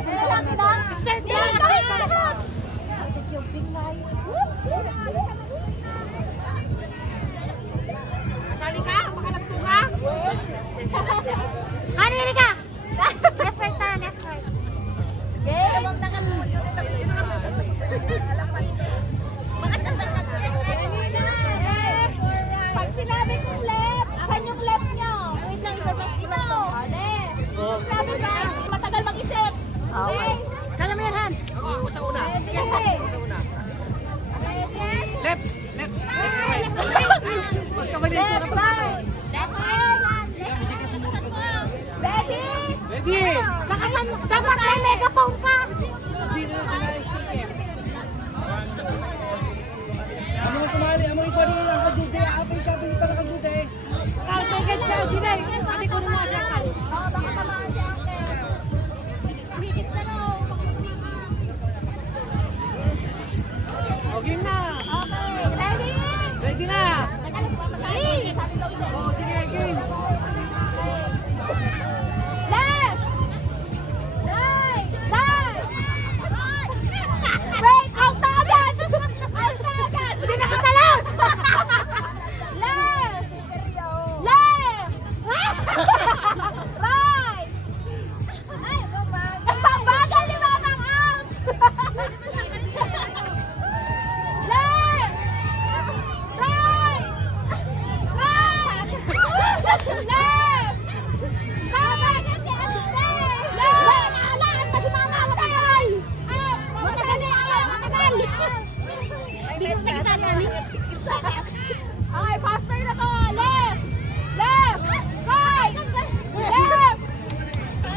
Lalaki na. Mr. Bing. Masali ka? Makalagto ka? Kanili ka? Effort ta, effort. Game! Pag sinabi kong left, saan yung left nyo? Wait lang, interface dito. Left. Sabi ba? Matagal mag-isip. Okay. Kala mo yan, Han? Ako sa una. Okay. Left. Left. Pagkamali ko Left, right. Left, right. Ready? Ready! Nakasan, dapat may megaphone ka. Ano mo sumali? Ano ikaw rin ang kadude? Apay ka, pinita na kadude. Kalpagad ka, Jinay. Pati ko naman siya, Kal. Oo, baka tamaan siya, Ate. Higit na no. Okay na! Okay, ready? Ready na! Ready? Oo, sige, game! Left! Right! Right! Wait! Out na agad! Out na agad! Hindi nakatalon! Left! Left! Right! Ay, bagal ni Mamang out! Left! Right! Left! Left! Okay, faster na to. Left! Left! Right! Left! Right! Left!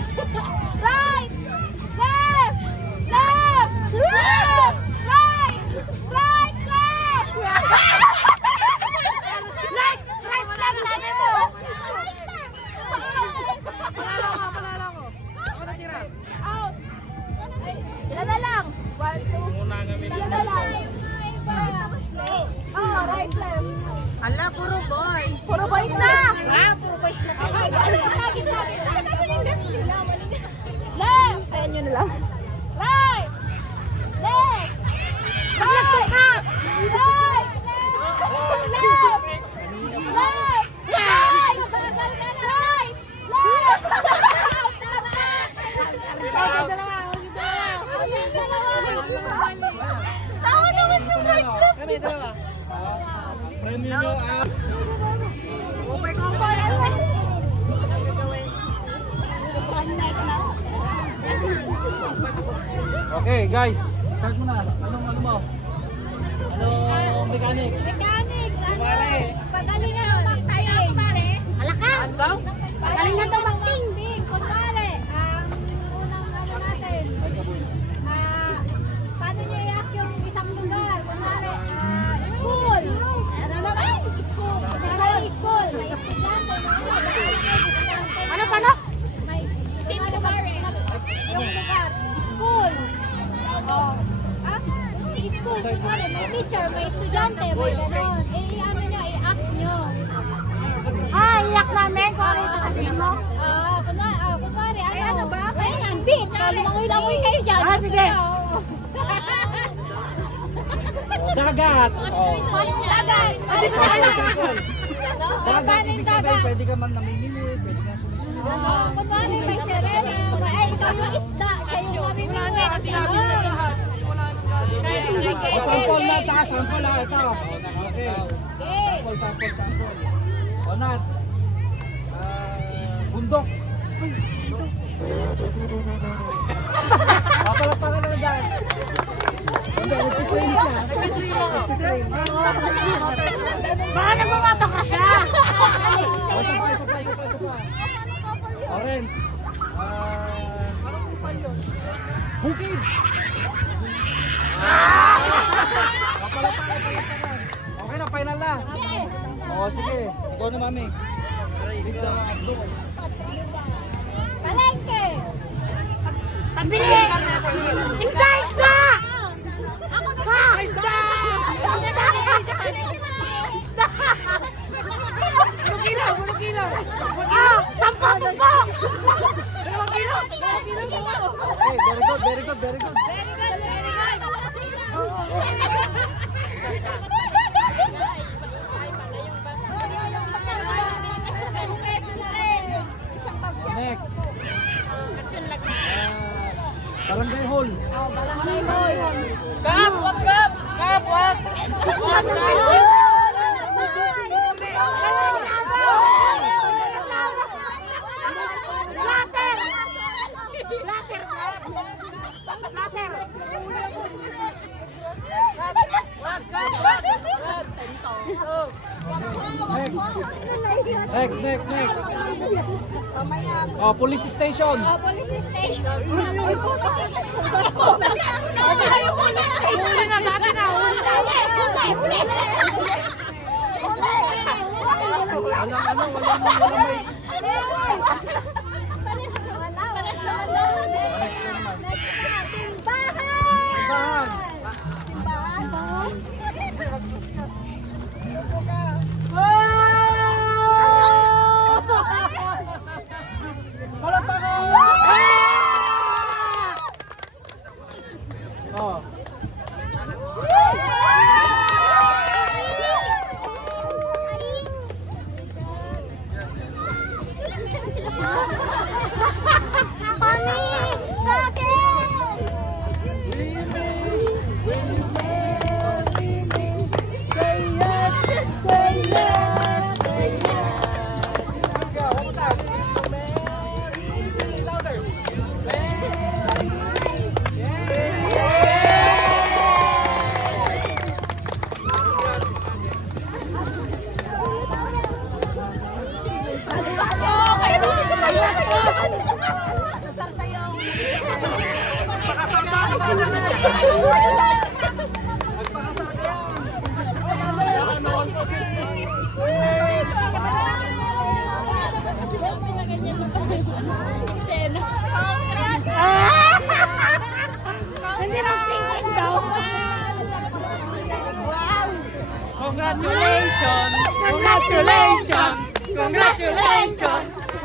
Left! Left! Right! Right! Left! Right! Right! Left! Mo! Panalo ko! Ako natira! Out! Ilan na lang? 1, 2, ilan na lang? Oh, right, left. Ala, puro boys. Puro boys na! Ha? Puro boys na. Okay, lagi. Left! Ayan nyo na lang. Right! Left! Right! Right! Left! Left! Right! Bagal ka na! Right! Left! Tao naman yung right left. Kami, dalawa. Premium nyo ang... Upay ko pa lang. Okay, guys. Start mo na. Anong mo? Anong mechanics? Mechanics, Pare. pagaling na magtayin. Halaka! Ano? Pagaling na tumakting. Kunwari, unang natin, paano nyo iyak yung isang lugar? Kunwari, school. School. May estudyante, ano? May kunwari, yung lugar. School. School. Kunwari, may teacher, may estudyante, may gano'n. Ano nyo, i-act nyo. Iyak namin kung ano yung sasabihin mo? Kunwari, ano ba? Ayan, beach. Langoy-langoy kayo dyan. Sige. Dagat. Paano dagat? Dito na lang. Dagat, ibig sabihin, pwede ka man namimili, pwede ka sumusunod. Kunwari, may sirena. Ikaw yung isda. Siya yung namimili. Sample na, taas, sample na. Ito. Okay. Sample. Onat. Bundok. Papalapakan na dyan. Hindi, nagtitrain siya. Baka nagmamato ka siya. Isa pa. Orange. Bukid. Papalapakan. Okay na, final na. Oo, sige. Ikaw na, mami. Please daw, abdo. Palengke. Pabili. Isda! Ako na. Isda! Anong kilaw? Sampo! Dalawang kilo? Okay, very good, very good, very good. Very good, very good. Next. Barangay Hall. Oh, barangay hall. Next. Oh, police station. Oh, police station. Huli na natin na. Walang may... Simbahan. Oh.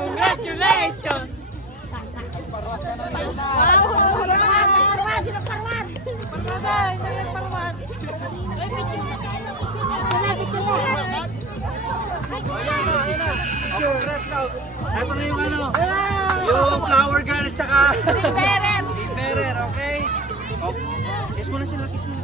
Congratulations! Ito na yung ano, yung flower girl at saka Ferrer, okay? Oh, kiss mo na sila, kiss mo na.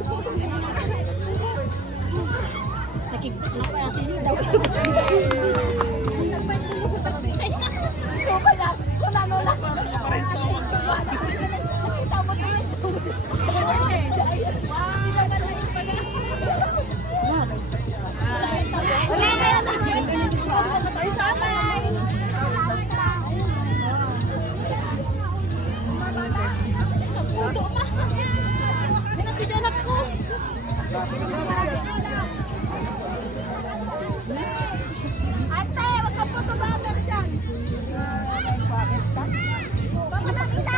Ate, wag ka po tubagan dyan. Baka nakita.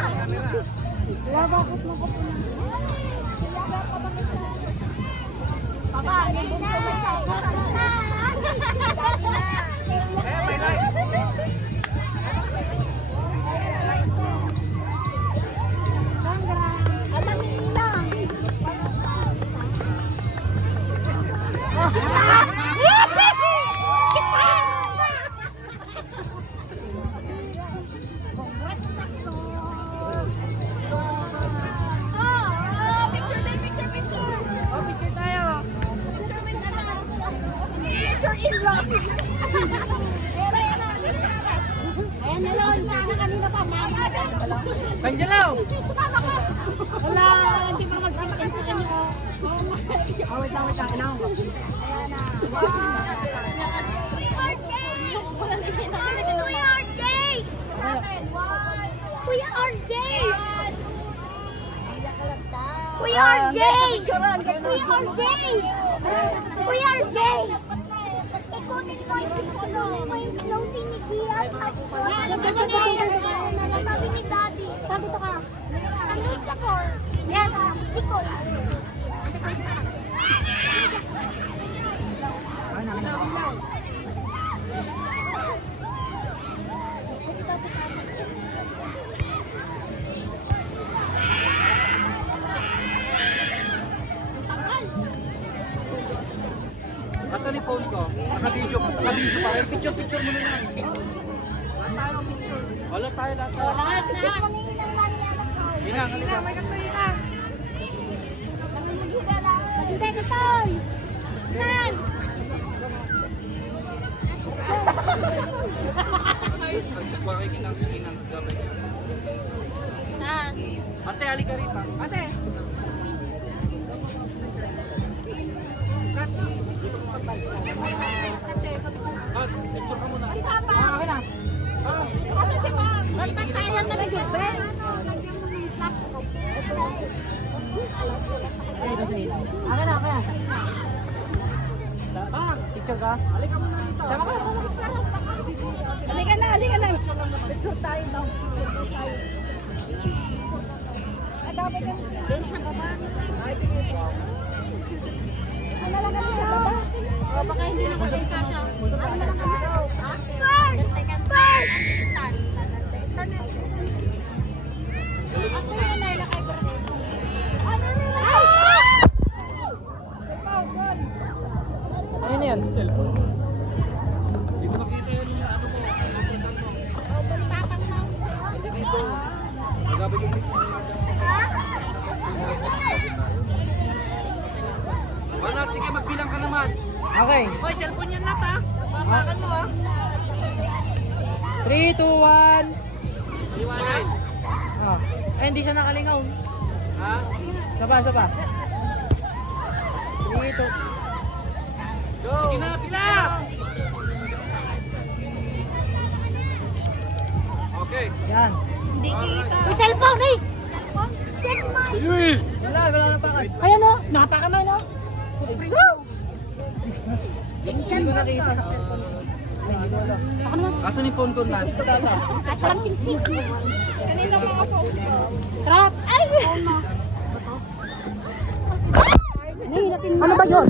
Wala bakit mo ko po na. Papa, hindi na. Alamin lang. Ayan na lang, kanina pa, mama. Panjalaw! Wala, hindi mo mag-sentence sa kanya. Wait lang, kailangan ko. Kuya RJ! Kuya RJ! Kuya RJ! Kuya RJ! Ikunin mo yung floating ni Gia. Sabi ni Daddy. Sabi ito ka. Nandun sa core. Yan, ikot. Naka-video pa kayo. Picture mo na lang. Wala tayo, lahat tayo. Lahat na. Inang, halika. May kasoy na. Hindi, kasoy. Saan? Bakit inang gabay. Saan? Ate, halika rito. Ate. Kat, picture ka muna. Okay na. Kasi si Ma'am, ba't pantayan na nag-ibe? Okay na. Picture ka? Sama ka. Halika na. Picture tayo daw. Dapat yung doon sa baba. Ano lang kami sa baba? O baka hindi na kasi kasya. Ano na lang kami? First! Ako yun ay lakay ko. Ano nila? Ayun yan. Cellphone. Hindi ko makita yun yung ano mo. Tapang na. Dito. Gabay yung picture. Wala, sige, magbilang ka naman. Okay. Hoy, cellphone yan nat ha. Papakan mo ha. 3, 2, 1. Liwanag. Ah. Ay, hindi siya nakalingaw. Ha? Saba. 3, 2. Go! Sige na, pila! Okay. Yan. Hindi kita. Yung cellphone eh! Uy! Wala na pa. Ayan o, napakan mo no? Hindi ko nakita. Ay, hindi ko alam. Ako naman. Asan yung phone ko na? At lang singsing. Kanina mga phone ko. Trap! Ay! Ano ba yun?